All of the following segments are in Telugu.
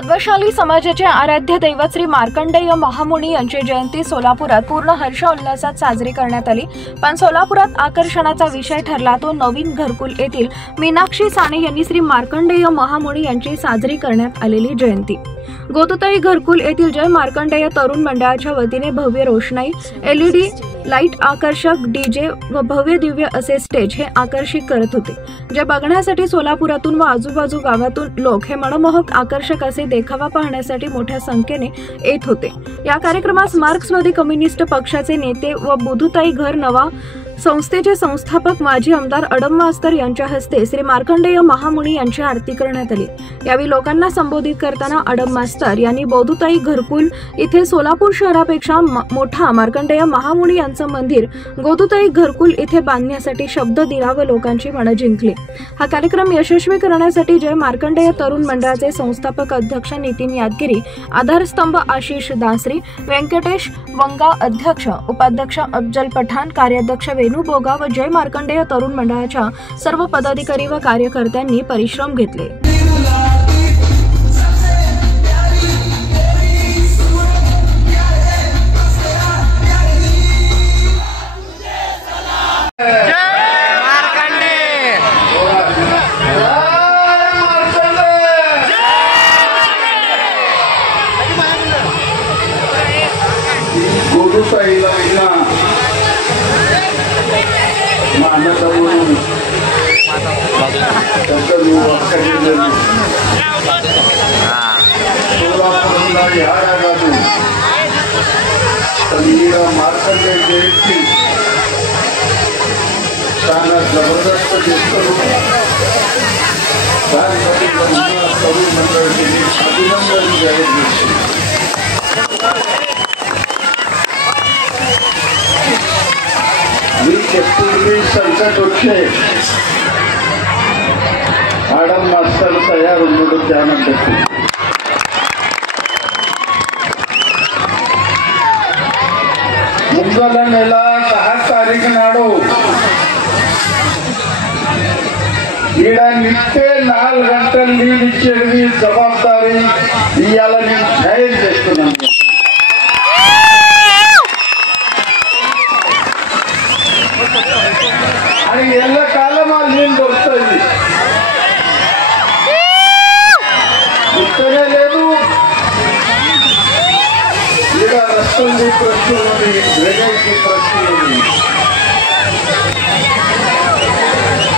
पद्मशाली समाजाचे आराध्य दैवत श्री मार्कंडेय महामुनी यांची जयंती सोलापुरात पूर्ण हर्षोल्लासात साजरी करण्यात आली। पण सोलापुरात आकर्षणाचा विषय ठरला तो नवीन घरकुल येथील मीनाक्षी साने यांनी श्री मार्कंडेय महामुनी यांची साजरी करण्यात आलेली जयंती। गोदुताई घरकुल येथील जय मार्कंडेय तरुण मंडळाच्या वतीने भव्य रोषणाई, LED लाईट, आकर्षक डीजे व भव्य दिव्य असे स्टेज हे आकर्षित करत होते, जे बघण्यासाठी सोलापुरातून व आजूबाजू गावातून लोक हे मनमोहक आकर्षक असे देखावा पाहण्यासाठी मोठ्या संख्येने येत होते। या कार्यक्रमास मार्क्सवादी कम्युनिस्ट पक्षाचे नेते व बुधुताई घर नवा संस्थेचे संस्थापक माजी आमदार अडम मास्तर यांच्या हस्ते श्री मार्कंडेय महामुनी यांची आरती करण्यात आली। यावेळी लोकांना संबोधित करताना अडम मास्तर यांनी बोधुताई घरकुल इथे सोलापूर शहरापेक्षा मोठा मार्कंडेय महामुनी यांचं मंदिर गोदुताई घरकुल इथे बांधण्यासाठी शब्द दिला व लोकांची मनं जिंकली। हा कार्यक्रम यशस्वी करण्यासाठी जय मार्कंडेय तरुण मंडळाचे संस्थापक अध्यक्ष नितीन यादगिरी, आधारस्तंभ आशिष दासरी, व्यंकटेश वंगा अध्यक्ष, उपाध्यक्ष अफजल पठाण, कार्याध्यक्ष वेणू बोगा व जय मार्कंडेय तरुण मंडळाच्या सर्व पदाधिकारी व कार्यकर्त्यांनी परिश्रम घेतले। मार्कंडेय जयंती जबरदस्त तरुण मंडळाचे अभिनंदन जाहीर पूर्वी संकट होते आडम मास्तर तयार होऊन त्यानंतर ಮುಂಗಲ ನೆಲ 10 ತಾರೀಕು ನಾಡು ఈడ నిత్తే 4 గంటలు నీళ్ళు ఇచ్చేది జవాబారి ఇవాళ నేను ధైర్యం చేస్తున్నాను। అది ఎల్ల కాలం ఆ నీళ్ళు దొరుకుతుంది, గుర్తనే లేదు। ఈడ రస్తుంది ప్రశ్నలు, డ్రైనేజీ ప్రశ్నలు,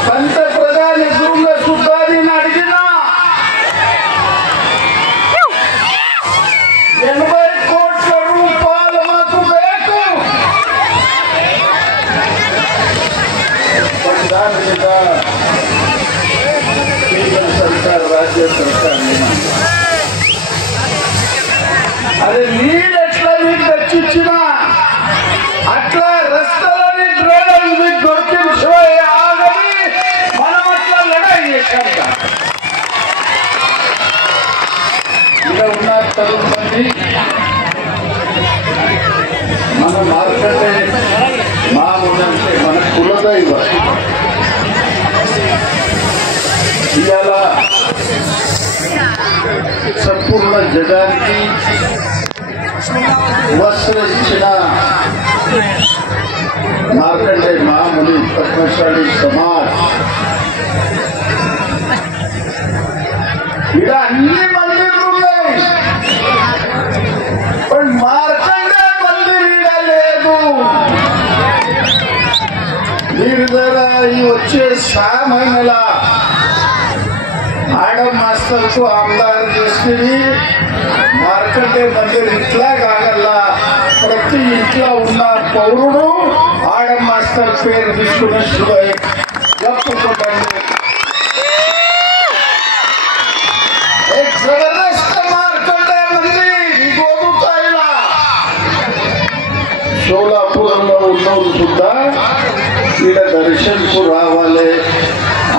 పంత ప్రధాని జూమ్ల సుబ్బారిని అడిగినా 80 కోట్ల రూపాయలు మాకు ಬೇಕು। దాని మీద కేంద్ర సర్కార్, రాజ్య సర్కార్ అదే నీళ్ళు ఎట్లా మీకు తెచ్చిచ్చినా అట్లా రస్తాలని డ్రైనేజ్ మీకు దొరికిన శివయ్య ఆగని మనం అట్లా లడాయి చేశాం। ఇలా ఉన్న తరుణ మంది మన మార్కండే మామూలు అంటే మన కులదైవ ఇవాళ సంపూర్ణ జగానికి వస్త్ర ఇచ్చిన मार्कंडेय महामुनी पद्मशाली समाज इकडे अन्नी मंदिर ఉన్నాయి, पण मार्कंडेय मंदिर इकडे లేదు। మీరు जरा ఈ వచ్చే 6 మహిళల ఆడమ్ మాస్టర్ కు ఆమదారు చేసి మార్కండేయ మందిర్ ఇట్లా కాగల్లా ప్రతి ఇంట్లో ఉన్న పౌరుడు ఆడమ్ మాస్టర్ పేరు తీసుకున్న శుభయ్య చెప్పుకోండి। एक जबरदस्त मार्कंडेय मंदिर गोदुताईला सोलापूरలో ఉన్నోళ్ళు सुद्धा ఈడ దర్శనకు రావాలి।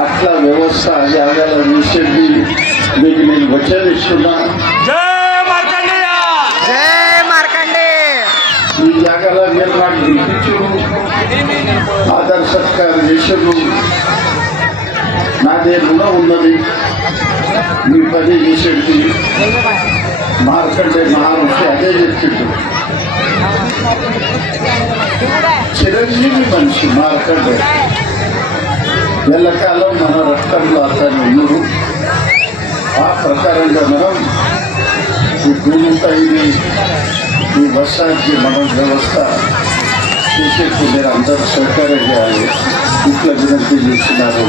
అట్లా వ్యవస్థ జాగాల విషయండి మీకు నేను వచనిస్తున్నా। ఈ జాగాల నిర్మాణం నిర్మించు ఆధార్ సత్కారం చేసారు। నాదే రుణం ఉన్నది, మీ పని చేసేది మార్కండే మహర్షి అదే చెప్పిండు. చిరంజీవి మనిషి మార్కండే. ఎల్లకాలం మన రక్తంలో అతను ఉన్నాడు. ఆ ప్రకారంగా మనం ఈ భూమిపైని ఈ వర్షానికి మనం వ్యవస్థ చేసేట్టు మీరు అందరూ సహకారం చేయాలి. ఇట్లా వినంతి చేస్తున్నారు.